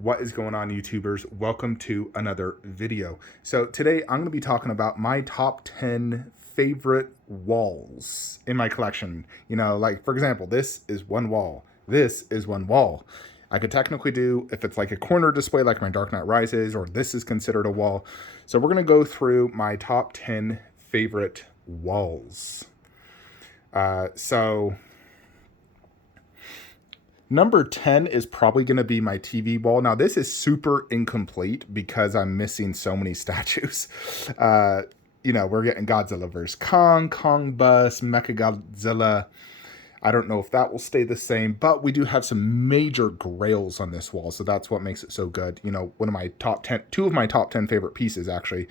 What is going on, YouTubers? Welcome to another video. So today I'm going to be talking about my top 10 favorite walls in my collection. You know, like for example, this is one wall. This is one wall. I could technically do if it's like a corner display like my Dark Knight Rises, or this is considered a wall. So we're going to go through my top 10 favorite walls. So number 10 is probably going to be my TV wall. Now, this is super incomplete because I'm missing so many statues. You know, we're getting Godzilla vs. Kong, Kong Bus, Mechagodzilla. I don't know if that will stay the same, but we do have some major grails on this wall, so that's what makes it so good. You know, one of my top 10, two of my top 10 favorite pieces, actually.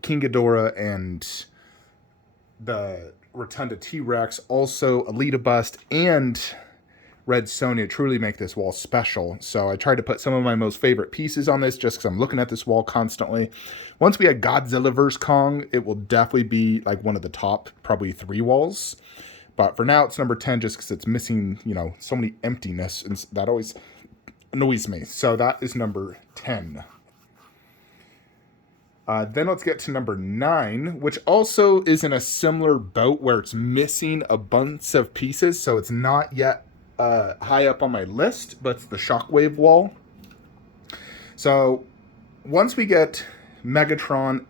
King Ghidorah and the Rotunda T-Rex, also Alita Bust, and Red Sonja truly make this wall special. So I tried to put some of my most favorite pieces on this just because I'm looking at this wall constantly. Once we had Godzilla vs. Kong, it will definitely be like one of the top probably 3 walls. But for now, it's number 10 just because it's missing, you know, so many emptiness, and that always annoys me. So that is number 10. Then let's get to number 9, which also is in a similar boat where it's missing a bunch of pieces. So it's not yet high up on my list, but it's the Shockwave wall. So once we get Megatron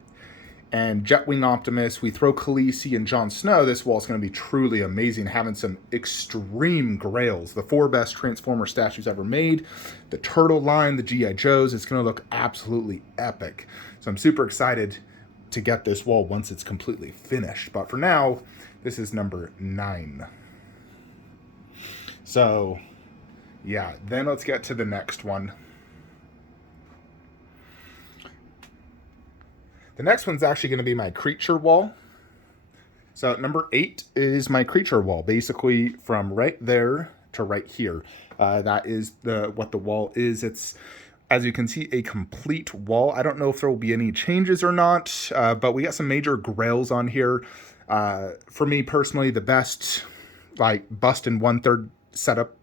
and Jetwing Optimus, we throw Khaleesi and Jon Snow, this wall is going to be truly amazing, having some extreme grails. The 4 best Transformer statues ever made, the Turtle line, the G.I. Joes. It's going to look absolutely epic. So I'm super excited to get this wall once it's completely finished. But for now, this is number 9. So, yeah, then let's get to the next one. The next one's actually going to be my creature wall. So number 8 is my creature wall, basically from right there to right here. That is what the wall is. It's, as you can see, a complete wall. I don't know if there will be any changes or not, but we got some major grails on here. For me personally, the best, like, bust in 1/3 setup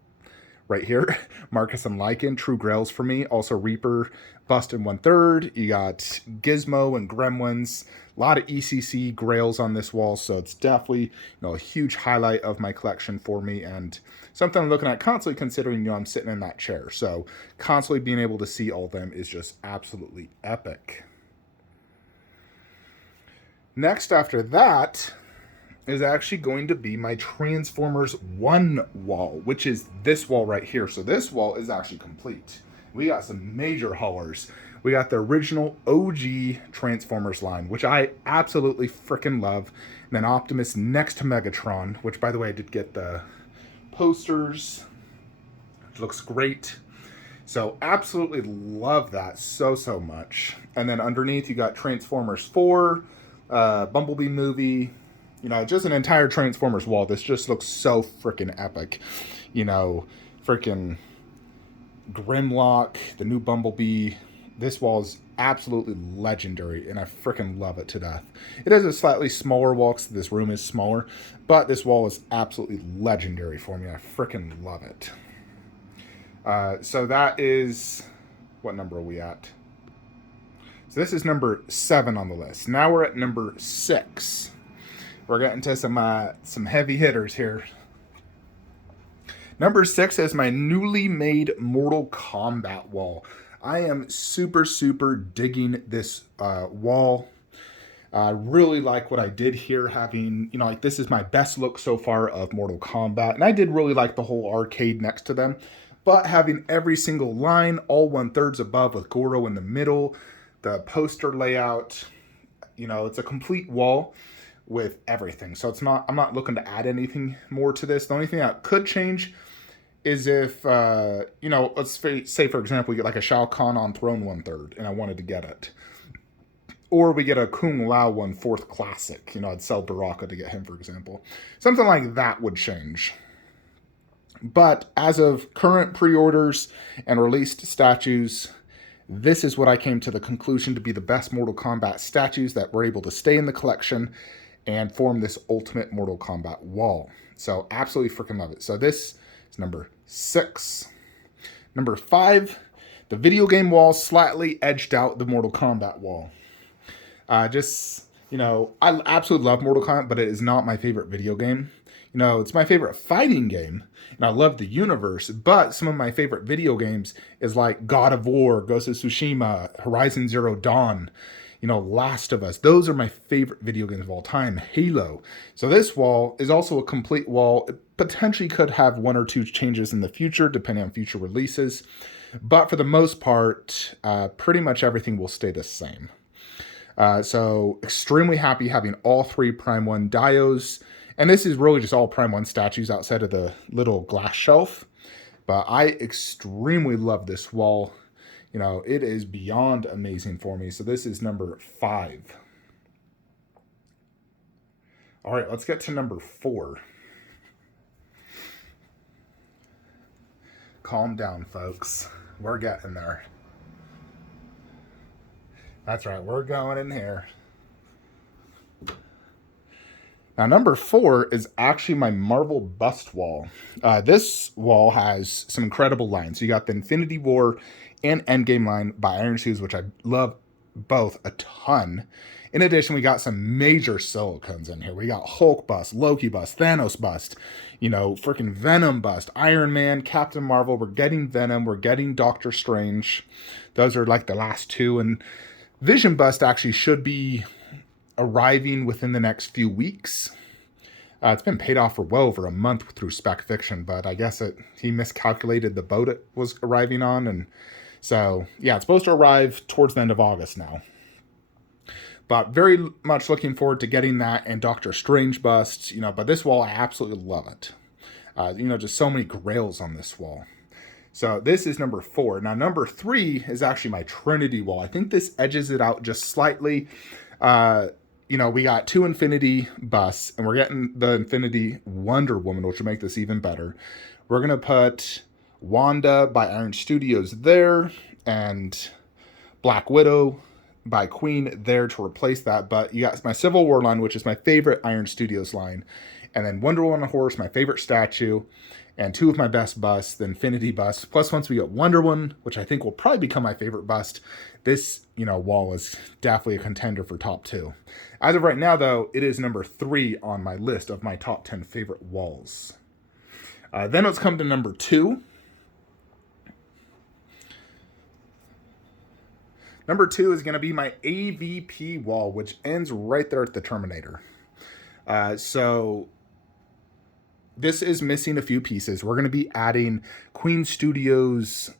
right here. Marcus and Lycan, true grails for me. Also Reaper, bust in 1/3. You got Gizmo and Gremlins. A lot of ECC grails on this wall, so it's definitely, you know, a huge highlight of my collection for me, and something I'm looking at constantly, considering, you know, I'm sitting in that chair. So constantly being able to see all of them is just absolutely epic. Next after that is actually going to be my Transformers 1 wall, which is this wall right here. So this wall is actually complete. We got some major haulers. We got the original OG Transformers line, which I absolutely freaking love. And then Optimus next to Megatron, which, by the way, I did get the posters. It looks great. So absolutely love that so much. And then underneath you got Transformers 4, Bumblebee movie. You know, just an entire Transformers wall. This just looks so freaking epic. You know, freaking Grimlock, the new Bumblebee. This wall is absolutely legendary, and I freaking love it to death. It is a slightly smaller wall because this room is smaller, but this wall is absolutely legendary for me. I freaking love it. So that is, what number are we at? So this is number 7 on the list. Now we're at number 6. We're getting to some heavy hitters here. Number 6 is my newly made Mortal Kombat wall. I am super digging this wall. I really like what I did here, having, you know, like, this is my best look so far of Mortal Kombat. And I did really like the whole arcade next to them. But having every single line all 1/3 above with Goro in the middle, the poster layout, you know, it's a complete wall with everything. So it's not, I'm not looking to add anything more to this. The only thing that could change is if, you know, let's say, for example, we get like a Shao Kahn on Throne 1/3, and I wanted to get it. Or we get a Kung Lao 1/4 classic. You know, I'd sell Baraka to get him, for example. Something like that would change. But as of current pre-orders and released statues, this is what I came to the conclusion to be the best Mortal Kombat statues that were able to stay in the collection and form this ultimate Mortal Kombat wall. So absolutely freaking love it. So this is number 6. Number 5, The video game wall slightly edged out the Mortal Kombat wall. I absolutely love Mortal Kombat, but it is not my favorite video game. It's my favorite fighting game, and I love the universe, but some of my favorite video games is like God of War, Ghost of Tsushima, Horizon Zero Dawn, Last of Us. Those are my favorite video games of all time. Halo. So this wall is also a complete wall. It potentially could have one or two changes in the future, depending on future releases. But for the most part, pretty much everything will stay the same. So extremely happy having all 3 Prime 1 Dios. And this is really just all Prime 1 statues outside of the little glass shelf. But I extremely love this wall. It is beyond amazing for me. So this is number 5. All right, let's get to number 4. Calm down, folks. We're getting there. That's right, we're going in here. Now, number 4 is actually my Marvel bust wall. This wall has some incredible lines. You got the Infinity War and Endgame line by Iron Shoes, which I love both a ton. In addition, we got some major silicones in here. We got Hulk bust, Loki bust, Thanos bust, freaking Venom bust, Iron Man, Captain Marvel. We're getting Venom. We're getting Doctor Strange. Those are like the last 2. And Vision bust actually should be arriving within the next few weeks. It's been paid off for well over a month through Spec Fiction, but I guess he miscalculated the boat it was arriving on. And so, yeah, it's supposed to arrive towards the end of August now. But very much looking forward to getting that and Doctor Strange busts, but this wall, I absolutely love it. Just so many grails on this wall. So this is number 4. Now, number 3 is actually my Trinity wall. I think this edges it out just slightly. We got 2 Infinity busts, and we're getting the Infinity Wonder Woman, which will make this even better. We're going to put Wanda by Iron Studios there, and Black Widow by Queen there to replace that. But you got my Civil War line, which is my favorite Iron Studios line, and then Wonder Woman on a horse, my favorite statue, and 2 of my best busts, the Infinity bust. Plus, once we get Wonder Woman, which I think will probably become my favorite bust, this, wall is definitely a contender for top 2. As of right now, though, it is number 3 on my list of my top 10 favorite walls. Then let's come to number 2. Number 2 is going to be my AVP wall, which ends right there at the Terminator. So this is missing a few pieces. We're going to be adding Queen Studios'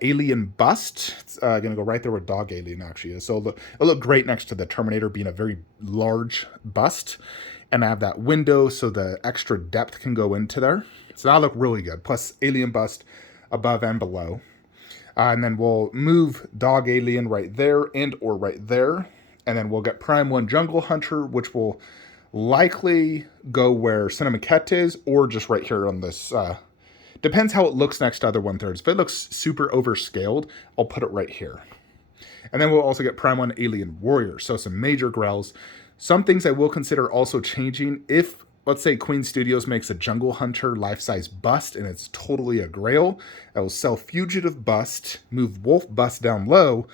alien bust. It's going to go right there where Dog Alien actually is. So it'll look great next to the Terminator being a very large bust. And I have that window so the extra depth can go into there. So that'll look really good. Plus alien bust above and below. And then we'll move Dog Alien right there and or right there. And then we'll get Prime 1 Jungle Hunter, which will likely go where Cinemaquette is, or just right here on this. Depends how it looks next to other 1/3. If it looks super overscaled, I'll put it right here. And then we'll also get Prime 1 Alien Warrior. So some major grails. Some things I will consider also changing if, let's say, Queen Studios makes a Jungle Hunter life-size bust and it's totally a grail. I will sell Fugitive bust, move Wolf bust down low,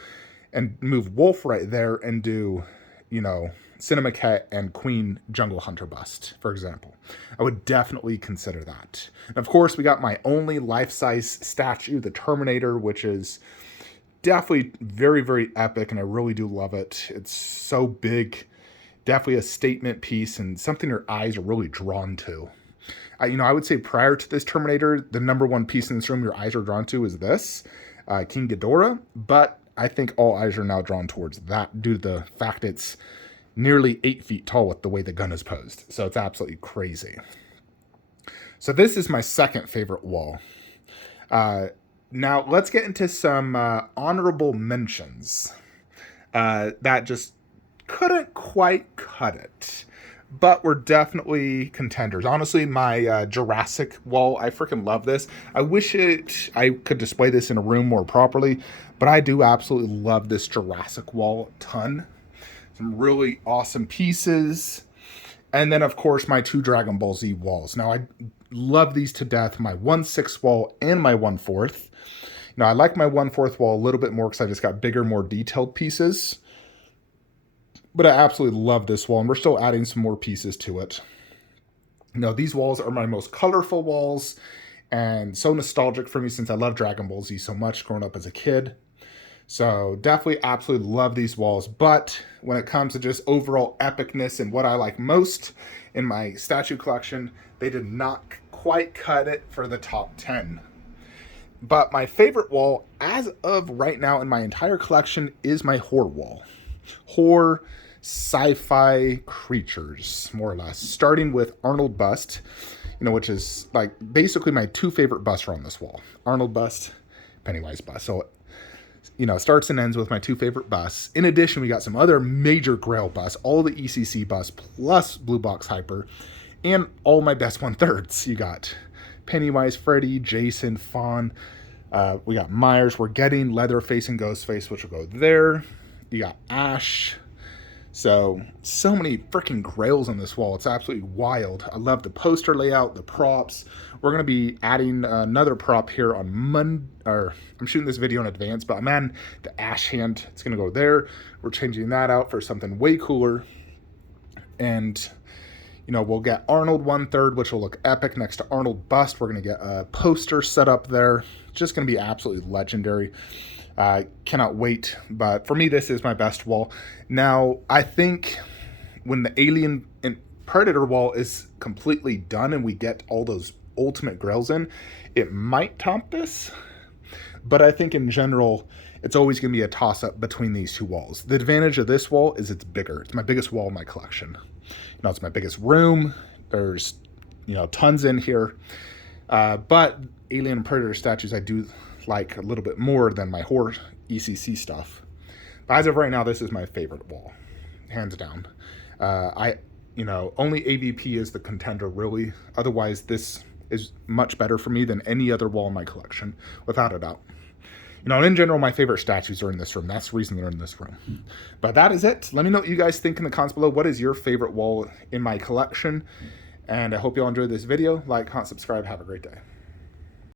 and move Wolf right there and do, Cinemaquette and Queen Jungle Hunter bust, for example. I would definitely consider that. And of course, we got my only life-size statue, the Terminator, which is definitely very, very epic, and I really do love it. It's so big. Definitely a statement piece and something your eyes are really drawn to. I would say prior to this Terminator, the number 1 piece in this room your eyes are drawn to is this, King Ghidorah. But I think all eyes are now drawn towards that due to the fact it's nearly 8 feet tall with the way the gun is posed. So it's absolutely crazy. So this is my second favorite wall. Now let's get into some honorable mentions that just couldn't quite cut it, but we're definitely contenders. Honestly, my Jurassic wall, I freaking love this. I wish I could display this in a room more properly, but I do absolutely love this Jurassic wall a ton. Some really awesome pieces. And then, of course, my 2 Dragon Ball Z walls. Now, I love these to death. My 1/6 wall and my 1/4. I like my 1/4 wall a little bit more because I just got bigger, more detailed pieces. But I absolutely love this wall, and we're still adding some more pieces to it. These walls are my most colorful walls and so nostalgic for me since I love Dragon Ball Z so much growing up as a kid. So definitely absolutely love these walls. But when it comes to just overall epicness and what I like most in my statue collection, they did not quite cut it for the top 10. But my favorite wall as of right now in my entire collection is my horror wall. Horror sci-fi creatures, more or less, starting with Arnold bust, which is like basically my two favorite busts are on this wall. Arnold bust, Pennywise bust. So starts and ends with my two favorite busts. In addition, we got some other major Grail busts, all the ECC busts plus Blue Box Hyper, and all my best 1/3s. You got Pennywise, Freddy, Jason, Fawn. We got Myers. We're getting Leatherface and Ghostface, which will go there. You got Ash. So many freaking grails on this wall. It's absolutely wild. I love the poster layout, the props. We're going to be adding another prop here on Monday. I'm shooting this video in advance, but I'm adding the Ash hand. It's going to go there. We're changing that out for something way cooler. And, we'll get Arnold 1/3, which will look epic next to Arnold bust. We're going to get a poster set up there. Just going to be absolutely legendary. Cannot wait, but for me, this is my best wall. Now, I think when the Alien and Predator wall is completely done and we get all those ultimate grails in, it might top this, but I think in general, it's always going to be a toss-up between these two walls. The advantage of this wall is it's bigger. It's my biggest wall in my collection. It's my biggest room. There's, tons in here, but Alien and Predator statues I do like a little bit more than my horror ECC stuff. But as of right now, this is my favorite wall, hands down. Only AVP is the contender, really. Otherwise, this is much better for me than any other wall in my collection, without a doubt. In general, my favorite statues are in this room. That's the reason they're in this room. But that is it. Let me know what you guys think in the comments below. What is your favorite wall in my collection? And I hope you all enjoyed this video. Like, comment, subscribe. Have a great day.